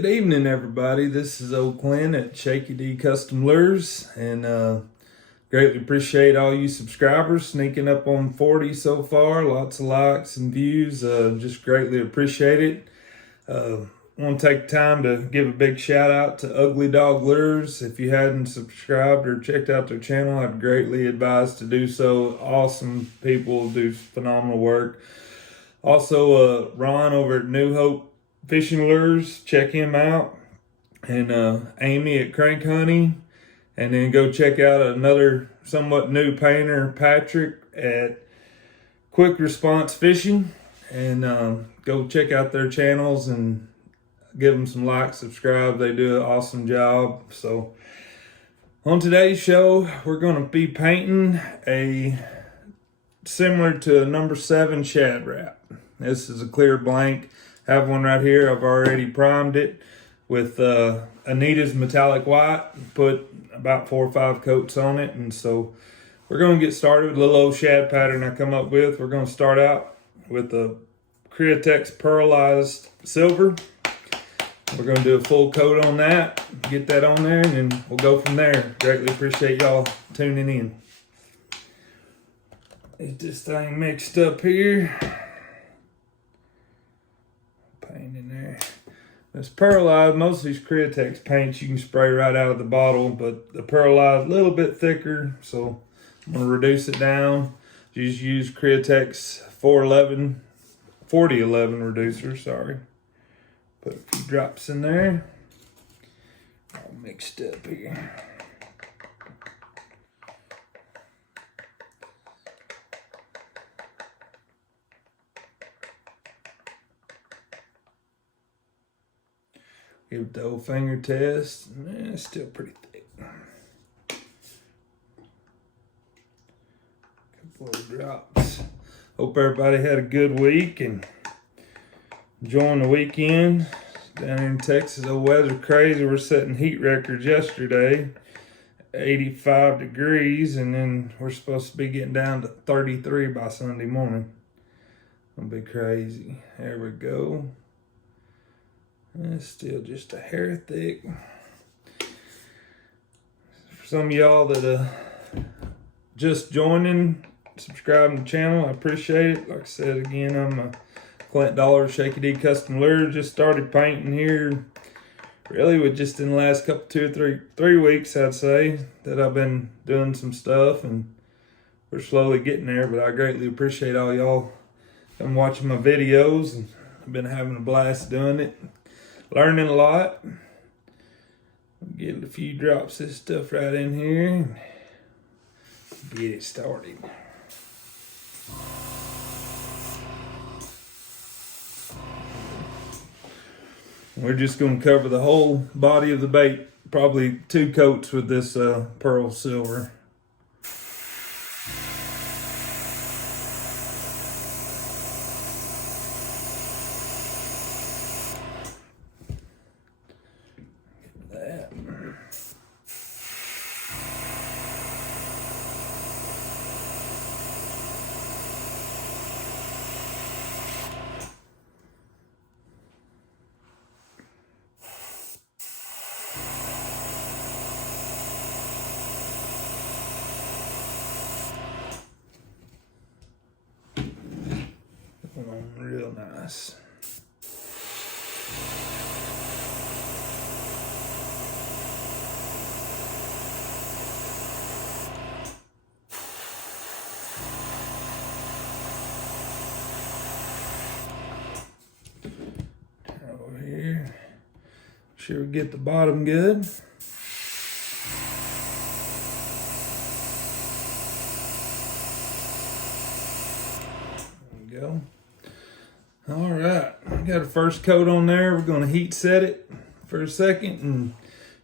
Good evening, everybody. This is Old Clint at Shaky D Custom Lures, and greatly appreciate all you subscribers sneaking up on 40 so far. Lots of likes and views. Just greatly appreciate it. Want to take time to give a big shout out to Ugly Dog Lures. If you hadn't subscribed or checked out their channel, I'd greatly advise to do so. Awesome people, do phenomenal work. Also, Ron over at New Hope Fishing Lures, check him out, and Amy at Crank Honey, and then go check out another somewhat new painter, Patrick at Quick Response Fishing, and go check out their channels and give them some likes, subscribe. They do an awesome job. So on today's show, we're going to be painting a similar to a number 7 Shad wrap. This is a clear blank. Have one right here. I've already primed it with Anita's metallic white. Put about 4 or 5 coats on it, and so we're going to get started with a little old shad pattern I come up with. We're going to start out with the Createx pearlized silver. We're going to do a full coat on that, get that on there, and then we'll go from there. Greatly appreciate y'all tuning in. Get this thing mixed up here. Paint in there. This pearlized, most of these Createx paints you can spray right out of the bottle, but the pearlized a little bit thicker, so I'm going to reduce it down. Just use Createx 4011 reducer, sorry. Put a few drops in there. All mixed up here. Give it the old finger test. It's still pretty thick. Couple of drops. Hope everybody had a good week and enjoying the weekend. Down here in Texas, the weather's crazy. We're setting heat records yesterday. 85 degrees, and then we're supposed to be getting down to 33 by Sunday morning. It'll be crazy. There we go. It's still just a hair thick. For some of y'all that just joining, subscribing to the channel, I appreciate it. Like I said again, I'm a Clint Dollar Shaky D Custom Lure. Just started painting here really with just in the last couple, 2 or 3 weeks, I'd say, that I've been doing some stuff, and we're slowly getting there. But I greatly appreciate all y'all been watching my videos, and I've been having a blast doing it. Learning a lot. Get a few drops of this stuff right in here and get it started. We're just going to cover the whole body of the bait, probably 2 coats with this pearl silver. Real nice. Over here, sure we get the bottom good. There we go. All right, got a first coat on there. We're going to heat set it for a second and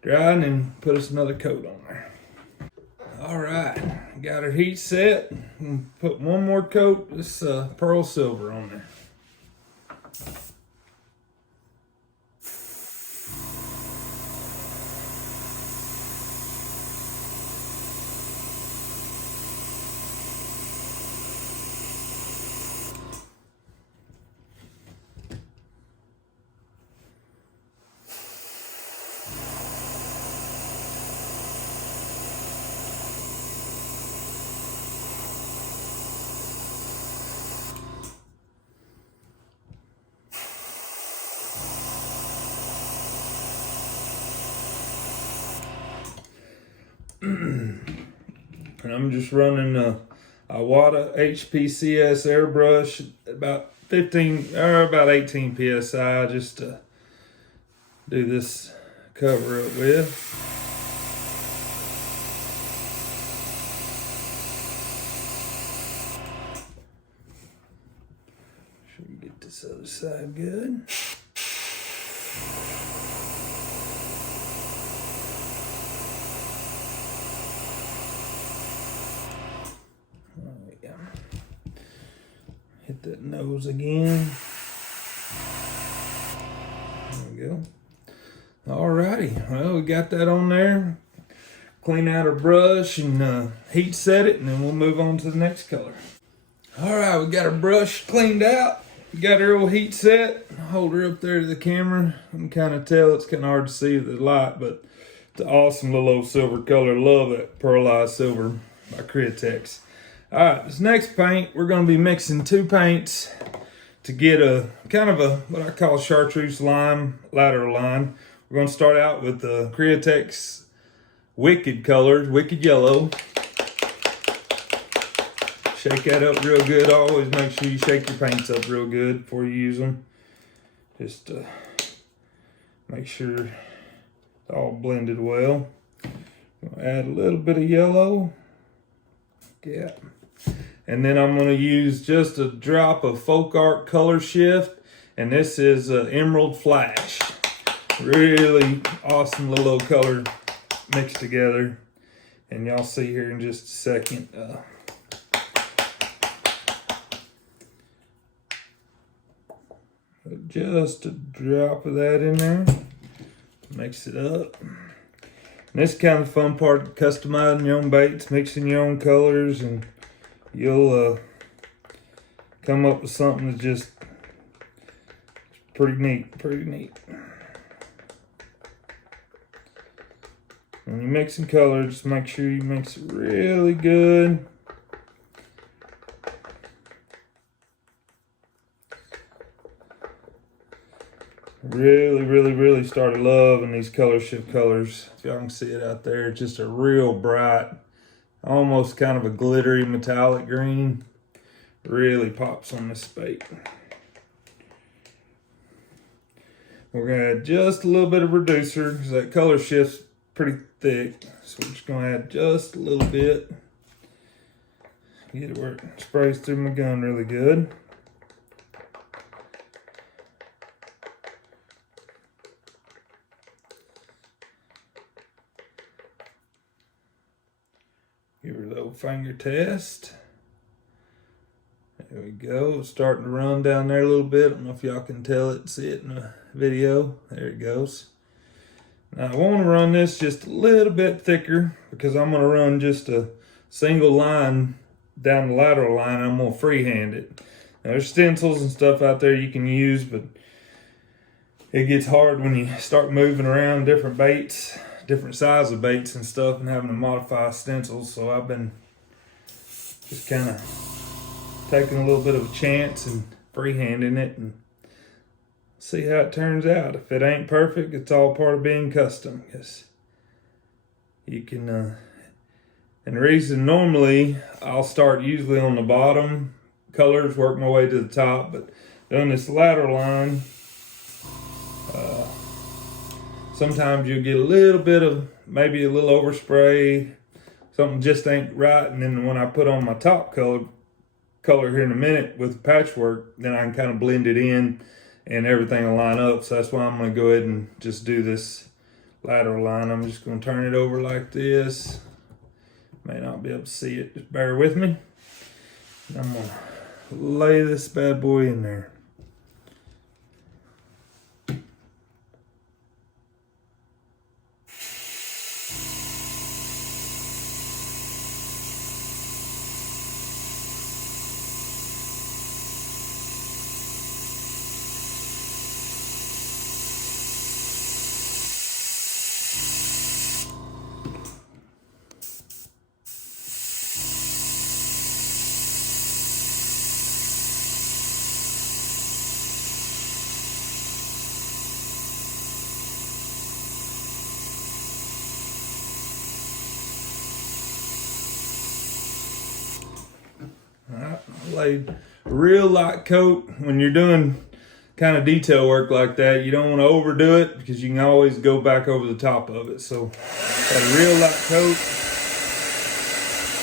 dry, and then put us another coat on there. All right, got our heat set. Put one more coat, this pearl silver on there. And I'm just running a Wada HPCS airbrush about 15 or about 18 psi just to do this cover up with. Should we get this other side good? Hit that nose again. There we go. Alrighty, well, we got that on there. Clean out our brush and heat set it, and then we'll move on to the next color. Alright, we got our brush cleaned out. We got her old heat set. Hold her up there to the camera. You can kind of tell it's kind of hard to see with the light, but it's an awesome little old silver color. Love that pearlized silver by Createx. Alright, this next paint, we're going to be mixing two paints to get a kind of a what I call chartreuse lime lateral line. We're going to start out with the Createx Wicked colors, Wicked Yellow. Shake that up real good. Always make sure you shake your paints up real good before you use them. Just make sure it's all blended well. Add a little bit of yellow. Yeah. And then I'm going to use just a drop of Folk Art Color Shift. And this is Emerald Flash. Really awesome little color mixed together. And y'all see here in just a second. Just a drop of that in there. Mix it up. And this is kind of the fun part, customizing your own baits, mixing your own colors, and you'll come up with something that's just pretty neat, When you're mixing colors, just make sure you mix it really good. Really started loving these color shift colors. If y'all can see it out there, it's just a real bright, almost kind of a glittery metallic green. Really pops on this bait. We're gonna add just a little bit of reducer because that color shift's pretty thick. So we're just gonna add just a little bit. Get it where it sprays through my gun really good. Give her a little finger test. There we go. It's starting to run down there a little bit. I don't know if y'all can tell it, see it in the video. There it goes. Now I want to run this just a little bit thicker because I'm going to run just a single line down the lateral line. I'm going to freehand it. Now, there's stencils and stuff out there you can use, but it gets hard when you start moving around different baits, different size of baits and stuff, and having to modify stencils. So I've been just kind of taking a little bit of a chance and freehanding it and see how it turns out. If it ain't perfect, it's all part of being custom. Because you can, and the reason normally I'll start usually on the bottom colors, work my way to the top, but doing this lateral line, sometimes you'll get a little bit of, maybe a little overspray, something just ain't right, and then when I put on my top color here in a minute with the patchwork, then I can kind of blend it in and everything will line up. So that's why I'm going to go ahead and just do this lateral line. I'm just going to turn it over like this. May not be able to see it, just bear with me. And I'm going to lay this bad boy in there. blade. A real light coat. When you're doing kind of detail work like that, you don't want to overdo it because you can always go back over the top of it. So got a real light coat.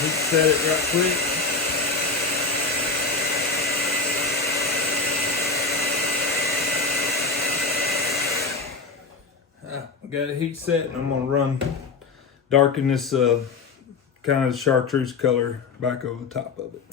Heat set it right quick. Got a heat set, and I'm gonna darken this kind of chartreuse color back over the top of it.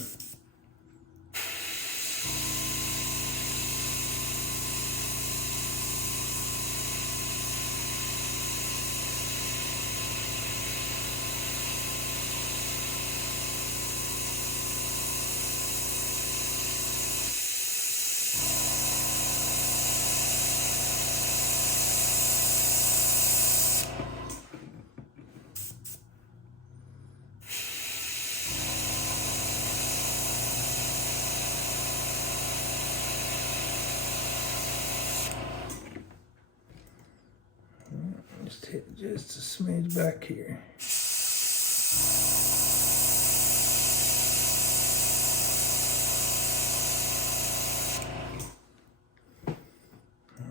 Just hit just a smidge back here.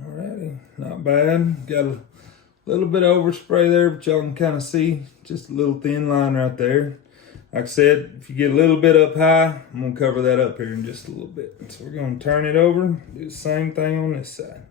Alrighty, not bad. Got a little bit of overspray there, but y'all can kind of see just a little thin line right there. Like I said, if you get a little bit up high, I'm gonna cover that up here in just a little bit. So we're gonna turn it over, do the same thing on this side.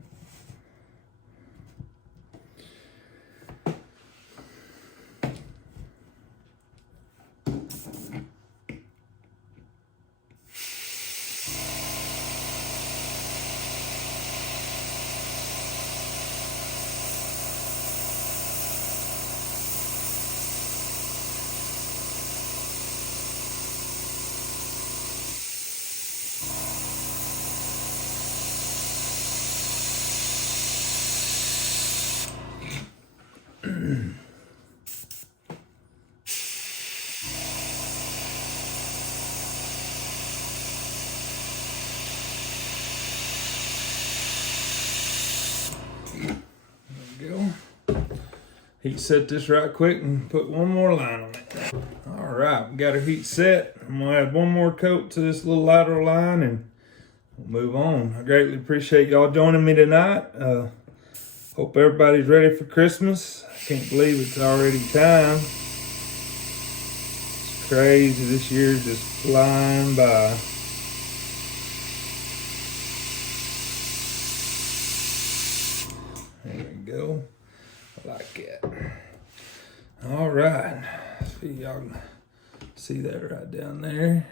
Go. Heat set this right quick and put one more line on it. All right, we got our heat set. I'm gonna add one more coat to this little lateral line and we'll move on. I greatly appreciate y'all joining me tonight. Hope everybody's ready for Christmas. I can't believe it's already time. It's crazy, this year's just flying by. There we go. I like it. All right. See, y'all can see that right down there.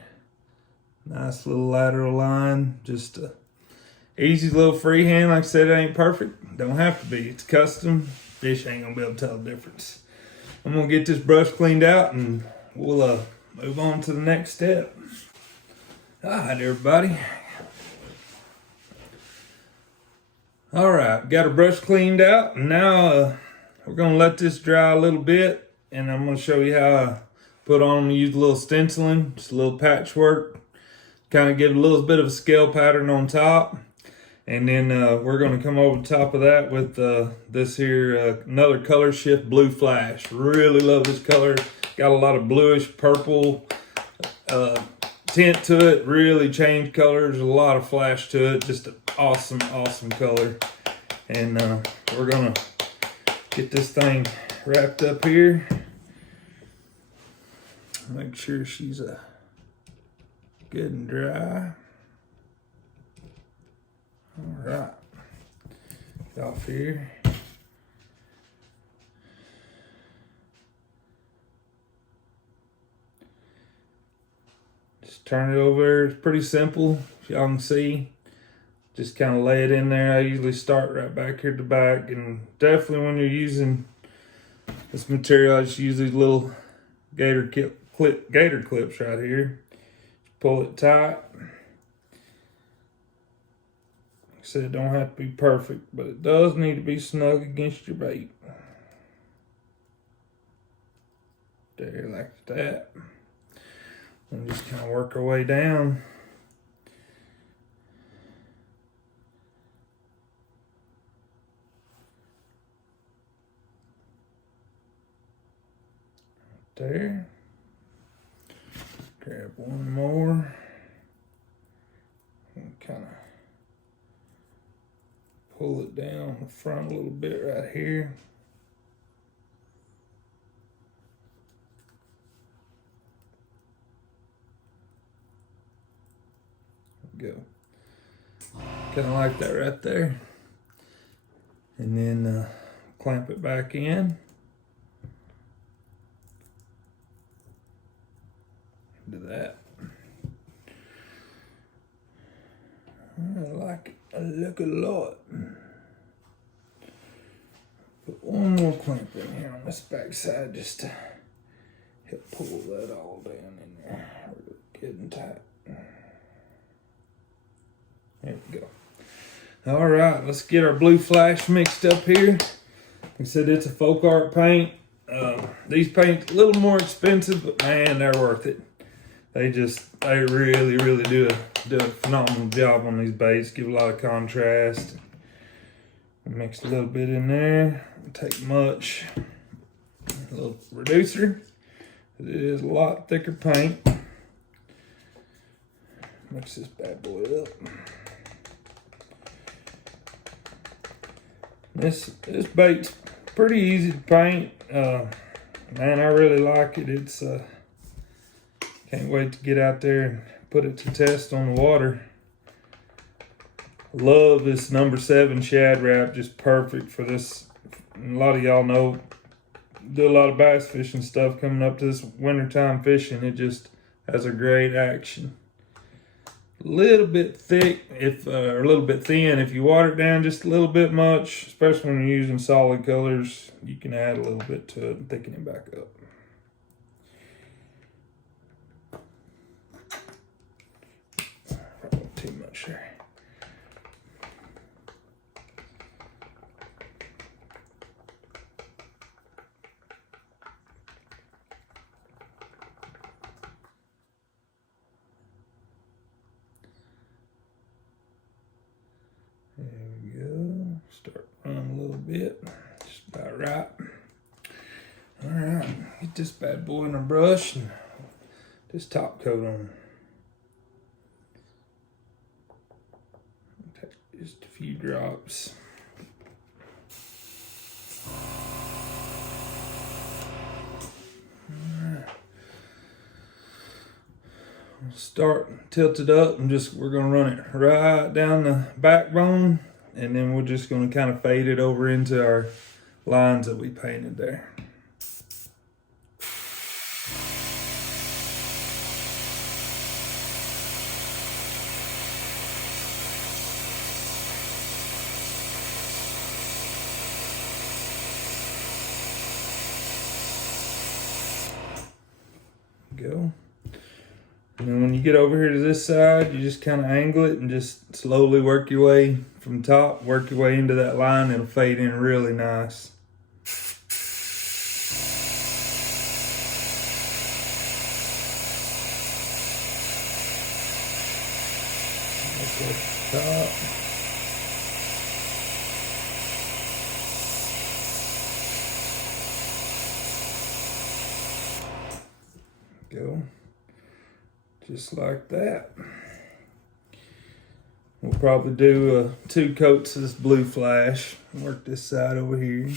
Nice little lateral line. Just a easy little freehand. Like I said, it ain't perfect. Don't have to be. It's custom. Fish ain't gonna be able to tell the difference. I'm gonna get this brush cleaned out and we'll move on to the next step. All right, everybody. All right, got a brush cleaned out, and now we're gonna let this dry a little bit, and I'm gonna show you how I put on, use a little stenciling, just a little patchwork, kind of give it a little bit of a scale pattern on top, and then we're gonna come over the top of that with this here, another color shift blue flash. Really love this color. Got a lot of bluish purple tint to it, really changed colors, a lot of flash to it, just an awesome color. And we're gonna get this thing wrapped up here. Make sure she's good and dry. All right, get off here. Just turn it over. It's pretty simple, if y'all can see. Just kind of lay it in there. I usually start right back here at the back, and definitely when you're using this material, I just use these little gator clips right here. Just pull it tight. Like I said, it don't have to be perfect, but it does need to be snug against your bait. There, like that. And just kind of work our way down. There. Grab one more. kind of pull it down the front a little bit right here. Go. Kind of like that right there. And then clamp it back in. Do that. I like it. I like it a lot. Put one more clamp in here on this back side just to help pull that all down in there really good and tight. There we go. All right, let's get our blue flash mixed up here. Like I said, it's a folk art paint. These paints a little more expensive, but man, they're worth it. They really do a phenomenal job on these baits. Give a lot of contrast. Mix a little bit in there. Take much. A little reducer. It is a lot thicker paint. Mix this bad boy up. This bait's pretty easy to paint. Man, I really like it. It's can't wait to get out there and put it to test on the water. Love this number 7 Shad wrap, just perfect for this. A lot of y'all know, do a lot of bass fishing stuff coming up to this wintertime fishing. It just has a great action. A little bit thick, or a little bit thin. If you water it down just a little bit much, especially when you're using solid colors, you can add a little bit to it and thicken it back up. Probably too much there. There we go. Start running a little bit. Just about right. All right. Get this bad boy in a brush and just top coat on. Take just a few drops. Start tilted up and we're gonna run it right down the backbone, and then we're just gonna kind of fade it over into our lines that we painted there. Go. And then when you get over here to this side, you just kind of angle it and just slowly work your way from top, work your way into that line. It'll fade in really nice. Top. Go. Just like that. We'll probably do 2 coats of this blue flash. Work this side over here.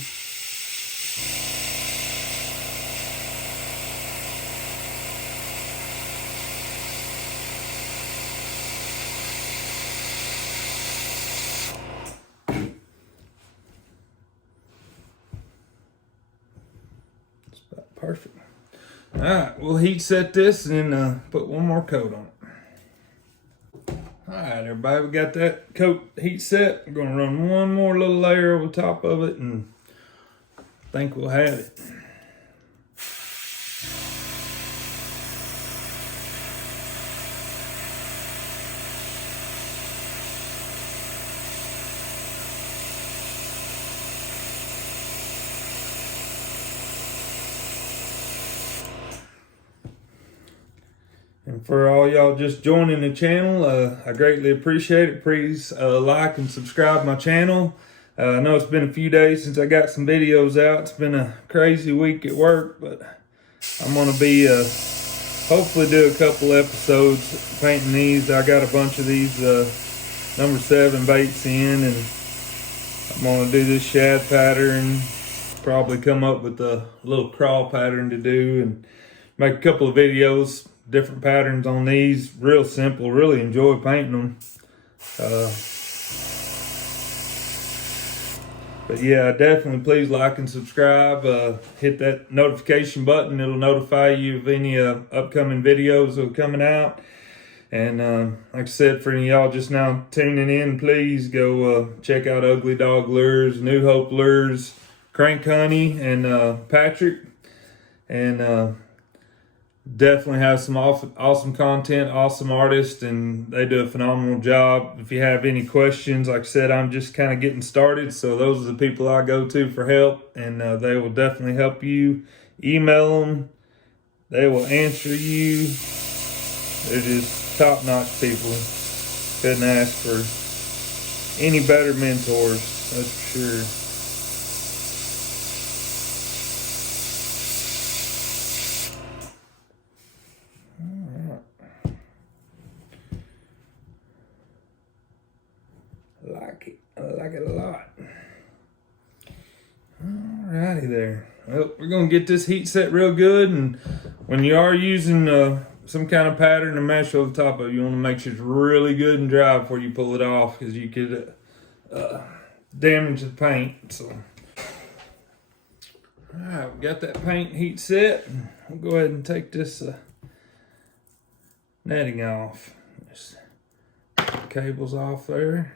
It's about perfect. All right, we'll heat set this and then put one more coat on it. All right, everybody, we got that coat heat set. We're gonna run one more little layer over top of it and I think we'll have it. And for all y'all just joining the channel, I greatly appreciate it. Please like and subscribe my channel. I know it's been a few days since I got some videos out. It's been a crazy week at work, but I'm going to be hopefully do a couple episodes painting these. I got a bunch of these number 7 baits in, and I'm gonna do this shad pattern, probably come up with a little crawl pattern to do, and make a couple of videos, different patterns on these. Real simple, really enjoy painting them. But yeah, definitely please like and subscribe. Hit that notification button. It'll notify you of any upcoming videos that are coming out. And like I said, for any of y'all just now tuning in, please go check out Ugly Dog Lures, New Hope Lures, Crank Honey, and Patrick. And definitely have some awesome content, awesome artists, and they do a phenomenal job. If you have any questions, like I said, I'm just kind of getting started, so those are the people I go to for help, and they will definitely help you. Email them, they will answer you. They're just top-notch people. Couldn't ask for any better mentors, that's for sure. I like it a lot. Alrighty there. Well, we're gonna get this heat set real good, and when you are using some kind of pattern to mesh over the top of it, you want to make sure it's really good and dry before you pull it off, because you could damage the paint. So, alright, we got that paint heat set. We'll go ahead and take this netting off. Just the cables off there.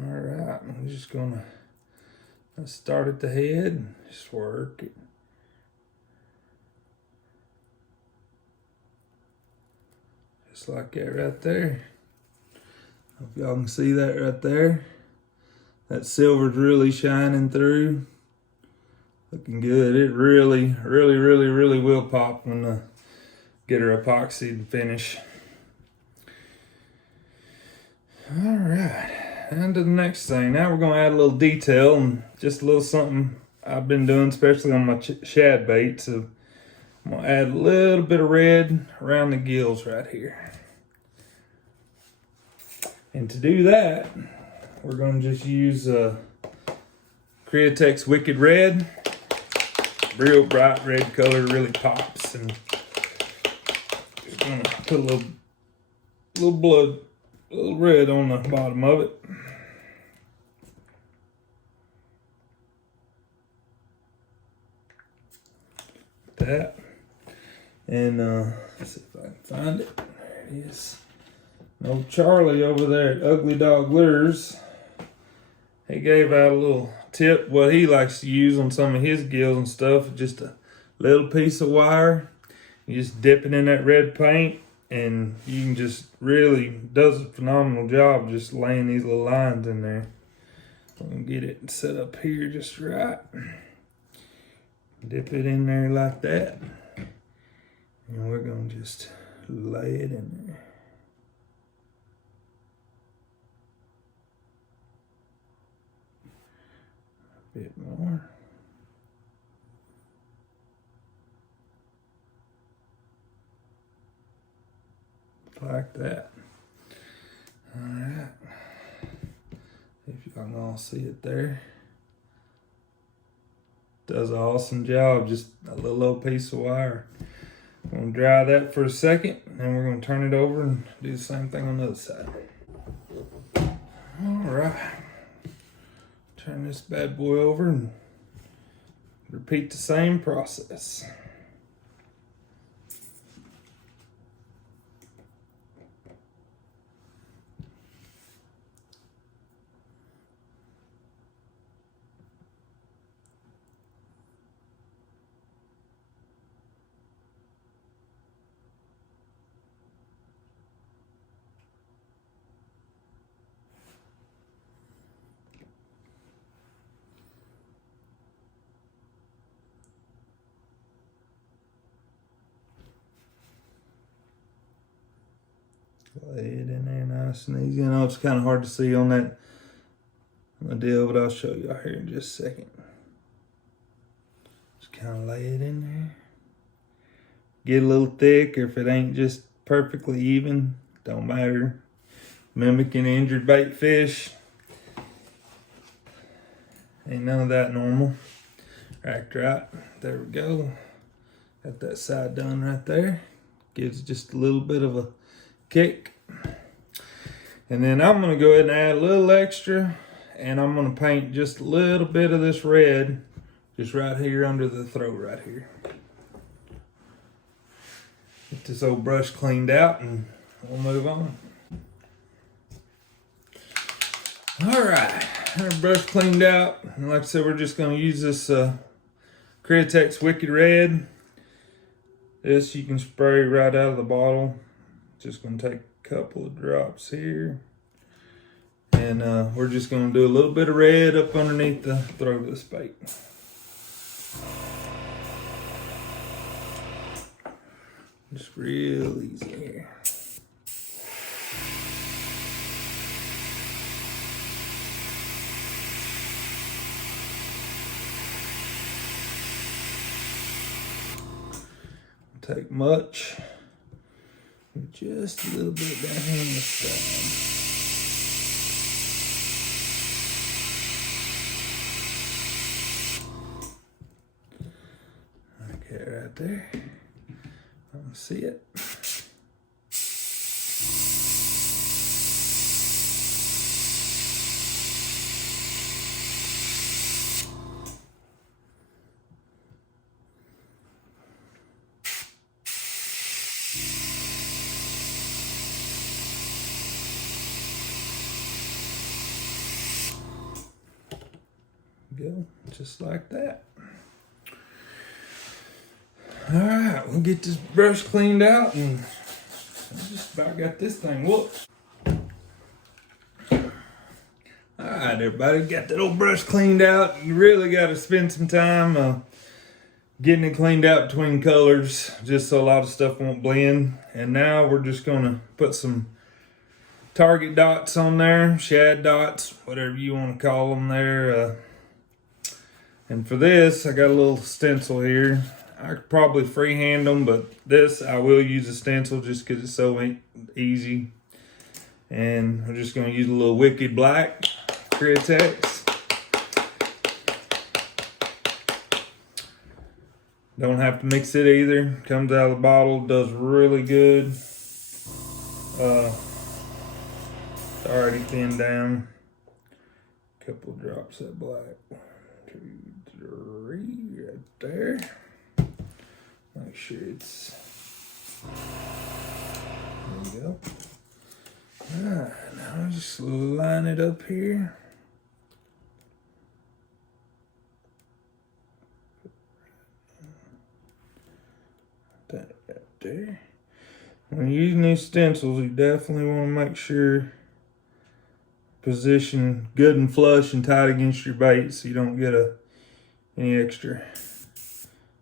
Alright, I'm just gonna start at the head and just work it. Just like that right there. Hope y'all can see that right there. That silver's really shining through. Looking good. It really will pop when I get her epoxied finish. Alright, on to the next thing. Now we're going to add a little detail and just a little something I've been doing, especially on my shad bait. So I'm going to add a little bit of red around the gills right here. And to do that, we're going to just use Createx Wicked Red. Real bright red color, really pops. And just going to put a little red on the bottom of it. That. And let's see if I can find it. There it is. Old Charlie over there at Ugly Dog Lures, he gave out a little tip what he likes to use on some of his gills and stuff. Just a little piece of wire. You just dip it in that red paint, and you can just really does a phenomenal job just laying these little lines in there. I'm gonna get it set up here just right. Dip it in there like that, and we're gonna just lay it in there. A bit more. Like that. All right. If y'all can all see it there. Does an awesome job. Just a little old piece of wire. I'm gonna dry that for a second, and we're gonna turn it over and do the same thing on the other side. All right. Turn this bad boy over and repeat the same process. Lay it in there nice and easy. I know it's kind of hard to see on that deal, but I'll show you out here in just a second. Just kind of lay it in there. get a little thick, or if it ain't just perfectly even, don't matter. Mimicking injured bait fish, ain't none of that normal. Act right, there we go. Got that side done right there. Gives just a little bit of a kick. And then I'm gonna go ahead and add a little extra, and I'm gonna paint just a little bit of this red, just right here under the throat right here. Get this old brush cleaned out and we'll move on. All right, our brush cleaned out. And like I said, we're just gonna use this Createx Wicked Red. This you can spray right out of the bottle. Just gonna take a couple of drops here. And we're just gonna do a little bit of red up underneath the throat of this bait. Just real easy here. Take much, just a little bit down here on the side. Okay, right there. I don't see it. Go, just like that. All right, we'll get this brush cleaned out, and I just about got this thing whooped. All right, everybody, got that old brush cleaned out. You really got to spend some time getting it cleaned out between colors, just so a lot of stuff won't blend. And now we're just gonna put some target dots on there, shad dots, whatever you want to call them there. And for this, I got a little stencil here. I could probably freehand them, but this, I will use a stencil just because it's so easy. And we're just gonna use a little Wicked Black Createx. Don't have to mix it either. Comes out of the bottle, does really good. It's already thinned down. Couple drops of black. 1, 2, 3, right there. Make sure it's, there we go. Alright, now I'll just line it up here. That right there. When you're using these stencils, you definitely want to make sure position good and flush and tight against your bait so you don't get any extra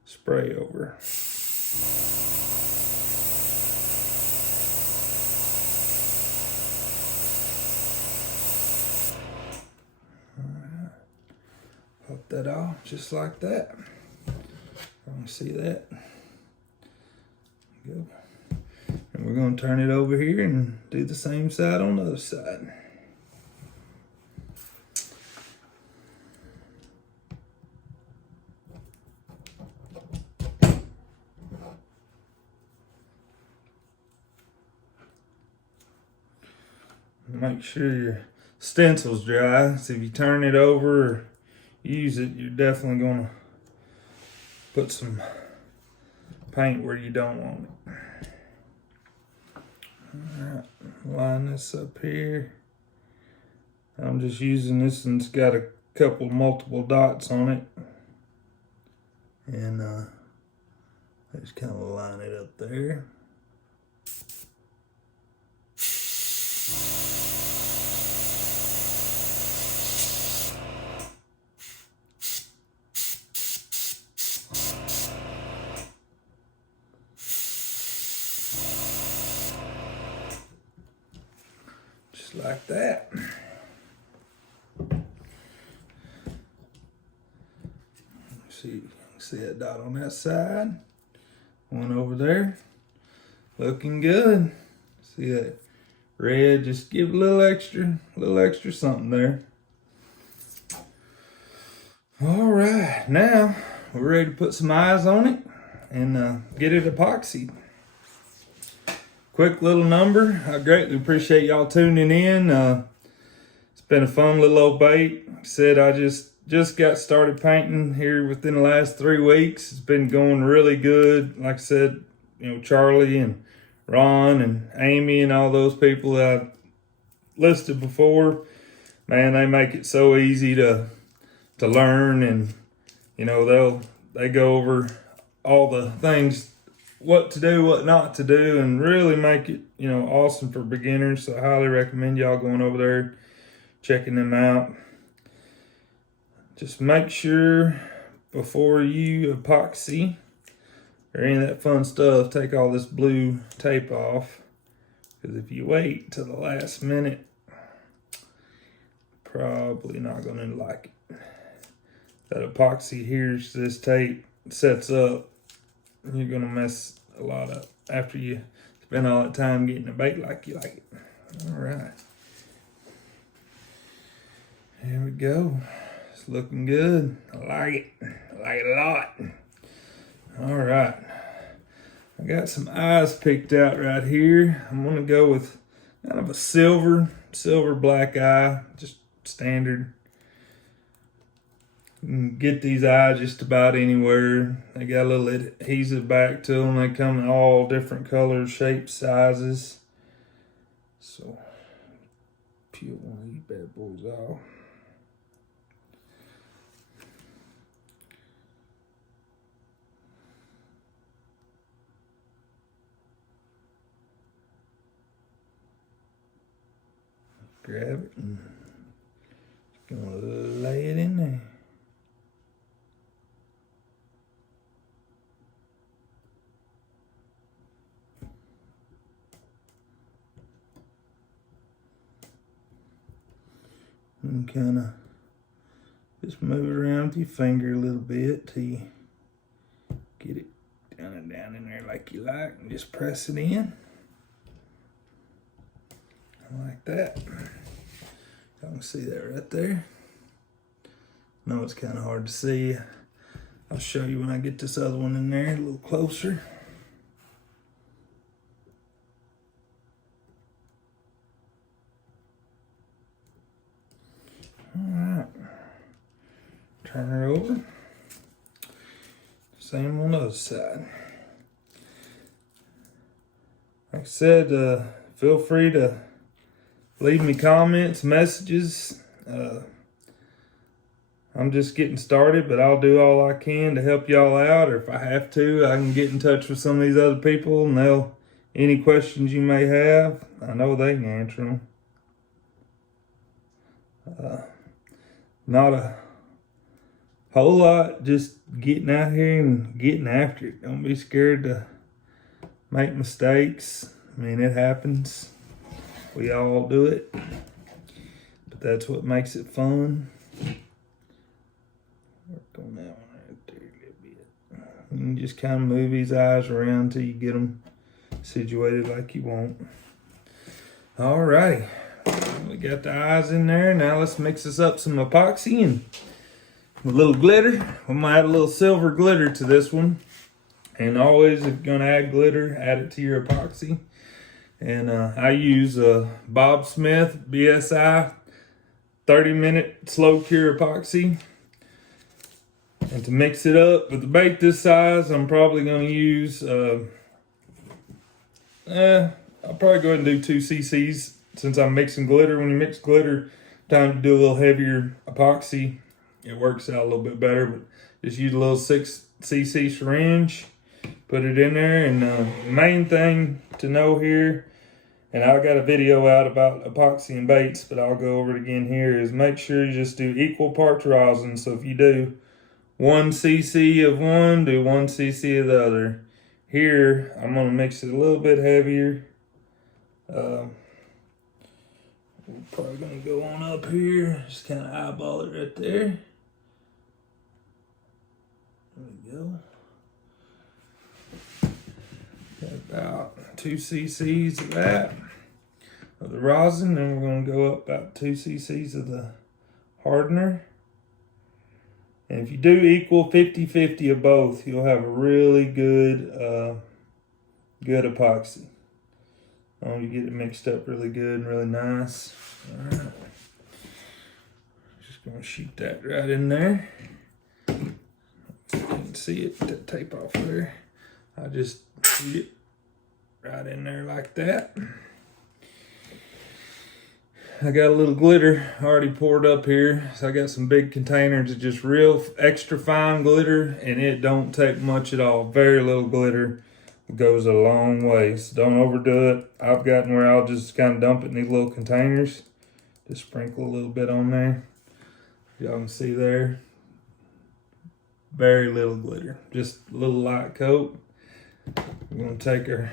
spray over. Alright. Pop that off just like that. I can see that. Go. And we're going to turn it over here and do the same side on the other side. Make sure your stencil's dry. So if you turn it over or use it, you're definitely going to put some paint where you don't want it. Alright, line this up here. I'm just using this and it's got a couple multiple dots on it. And I just kind of line it up there. Like that. See that dot on that side. One over there. Looking good. See that red? Just give a little extra something there. All right, now we're ready to put some eyes on it and get it epoxied. Quick little number. I greatly appreciate y'all tuning in. It's been a fun little old bait. Like I said, I just got started painting here within the last 3 weeks. It's been going really good. Like I said, you know, Charlie and Ron and Amy and all those people that I've listed before, man, they make it so easy to learn, and you know they go over all the things, what to do, what not to do, and really make it, you know, awesome for beginners. So I highly recommend y'all going over there, checking them out. Just make sure before you epoxy or any of that fun stuff, take all this blue tape off, because if you wait till the last minute, probably not going to like it. That epoxy here's this tape sets up, you're gonna mess a lot up after you spend all that time getting a bait like you like it. All right, here we go. It's looking good. I like it. I like it a lot. All right, I got some eyes picked out right here. I'm gonna go with kind of a silver black eye, just standard. You can get these eyes just about anywhere. They got a little adhesive back to them. They come in all different colors, shapes, sizes. So, peel one of these bad boys off. Grab it and just gonna lay it in there. And kind of just move it around with your finger a little bit till you get it down in there like you like, and just press it in like that. Y'all can see that right there. I know it's kind of hard to see. I'll show you when I get this other one in there a little closer. Alright, turn her over. Same on the other side. Like I said, feel free to leave me comments, messages. I'm just getting started, but I'll do all I can to help y'all out, or if I have to, I can get in touch with some of these other people and any questions you may have, I know they can answer them. Not a whole lot, just getting out here and getting after it. Don't be scared to make mistakes. I mean, it happens. We all do it. But that's what makes it fun. Work on that one right there a little bit. You can just kind of move these eyes around until you get them situated like you want. All right. We got the eyes in there. Now let's mix us up some epoxy and a little glitter. We might add a little silver glitter to this one. And always, if you're gonna add glitter, add it to your epoxy. And I use Bob Smith BSI 30-minute slow cure epoxy. And to mix it up with the bait this size, I'm probably gonna use, I'll probably go ahead and do 2 cc's. Since I'm mixing glitter, when you mix glitter, time to do a little heavier epoxy. It works out a little bit better, but just use a little 6 cc syringe, put it in there. And the main thing to know here, and I got a video out about epoxy and baits, but I'll go over it again here, is make sure you just do equal parts rosin. So if you do 1 cc of one, do 1 cc of the other. Here, I'm gonna mix it a little bit heavier. We're probably gonna go on up here, just kind of eyeball it right there. There we go. about 2 cc's of that, of the rosin. Then we're going to go up about 2 cc's of the hardener. And if you do equal 50-50 of both, you'll have a really good good epoxy. You get it mixed up really good and really nice. All right. Just going to shoot that right in there. You can see it, that tape off there. I just shoot it right in there like that. I got a little glitter already poured up here. So I got some big containers of just real extra fine glitter, and it don't take much at all. Very little glitter goes a long way. So don't overdo it. I've gotten where I'll just kind of dump it in these little containers. Just sprinkle a little bit on there. Y'all can see there. Very little glitter. Just a little light coat. We're going to take our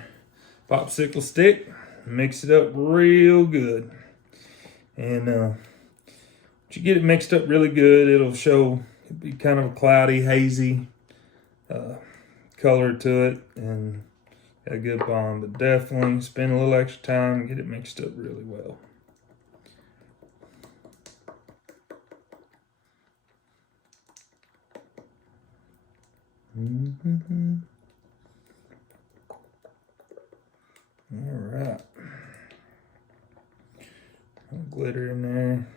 popsicle stick, mix it up real good. And once you get it mixed up really good, it'll be kind of a cloudy, hazy color to it, and got a good bond. But definitely spend a little extra time and get it mixed up really well. All right. Glitter in there,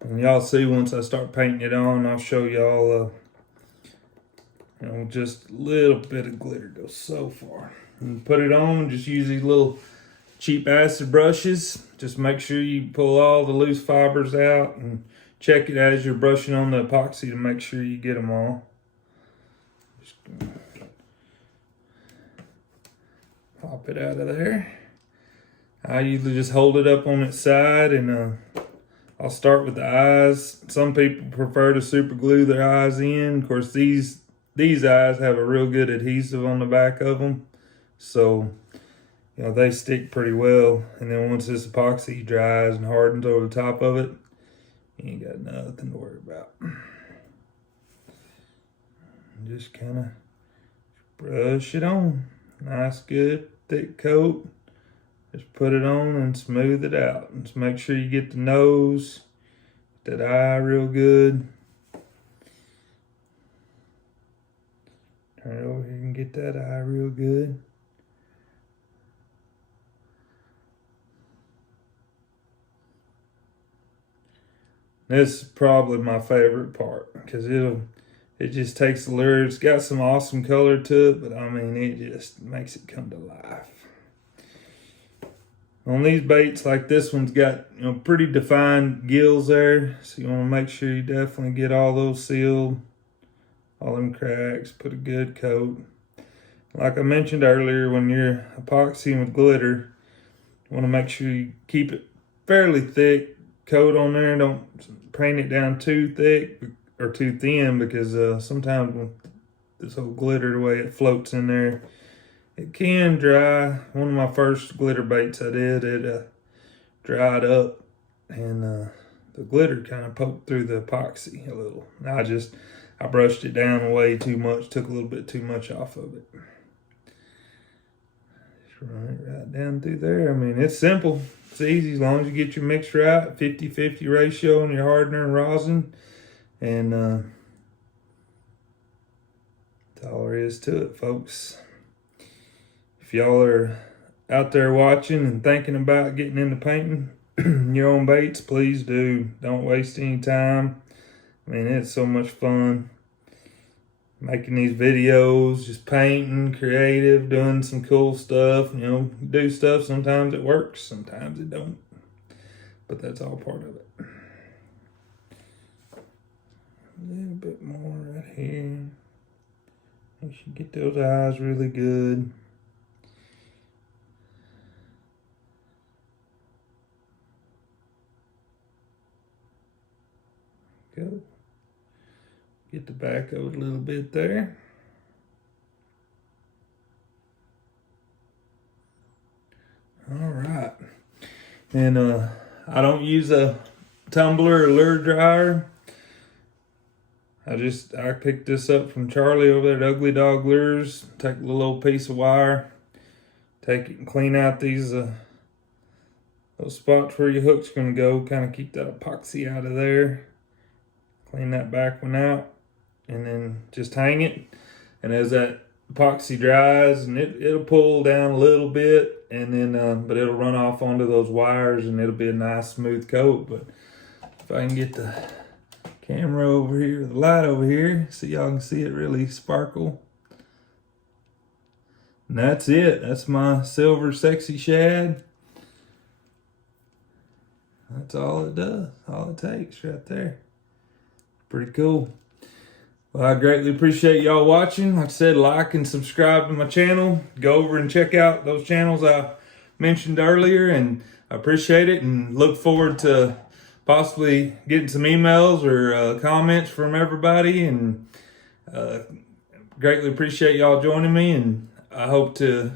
and y'all see once I start painting it on, I'll show y'all just a little bit of glitter goes so far. And put it on, just use these little cheap acid brushes. Just make sure you pull all the loose fibers out and check it as you're brushing on the epoxy to make sure you get them all. Just pop it out of there. I usually just hold it up on its side, and I'll start with the eyes. Some people prefer to super glue their eyes in. Of course, these eyes have a real good adhesive on the back of them, so they stick pretty well. And then once this epoxy dries and hardens over the top of it, you ain't got nothing to worry about. Just kind of brush it on. Nice, good, thick coat. Just put it on and smooth it out. And just make sure you get the nose, that eye real good. Turn it over here and get that eye real good. This is probably my favorite part, because it just takes the lure. It's got some awesome color to it, but I mean, it just makes it come to life. On these baits, like this one's got pretty defined gills there, so you want to make sure you definitely get all those sealed, all them cracks, put a good coat. Like I mentioned earlier, when you're epoxying with glitter, you want to make sure you keep it fairly thick coat on there. Don't paint it down too thick or too thin, because sometimes when this whole glitter, the way it floats in there, it can dry. One of my first glitter baits I did, it dried up, and the glitter kind of poked through the epoxy a little. I brushed it down way too much, took a little bit too much off of it. Just run it right down through there. I mean, it's simple. It's easy as long as you get your mix right, 50-50 ratio on your hardener and rosin, and that's all there is to it, folks. If y'all are out there watching and thinking about getting into painting your own baits, please do. Don't waste any time. I mean, it's so much fun making these videos, just painting, creative, doing some cool stuff. Do stuff. Sometimes it works, sometimes it don't. But that's all part of it. A little bit more right here. You should get those eyes really good. Go. Get the back of it a little bit there. All right. And I don't use a tumbler or lure dryer. I picked this up from Charlie over there at Ugly Dog Lures. Take a little old piece of wire, take it and clean out these those spots where your hook's going to go. Kind of keep that epoxy out of there. Clean that back one out, and then just hang it. And as that epoxy dries, and it'll pull down a little bit, and then but it'll run off onto those wires, and it'll be a nice smooth coat. But if I can get the camera over here, the light over here, so y'all can see it really sparkle. And that's it. That's my silver sexy shad. That's all it does. All it takes right there. Pretty cool. Well, I greatly appreciate y'all watching. Like I said, like and subscribe to my channel. Go over and check out those channels I mentioned earlier, and I appreciate it and look forward to possibly getting some emails or comments from everybody, and greatly appreciate y'all joining me, and I hope to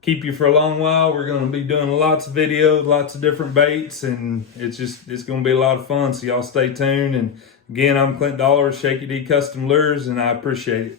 keep you for a long while. We're going to be doing lots of videos, lots of different baits, and it's going to be a lot of fun, so y'all stay tuned. And again, I'm Clint Dollar, Shaky D Custom Lures, and I appreciate it.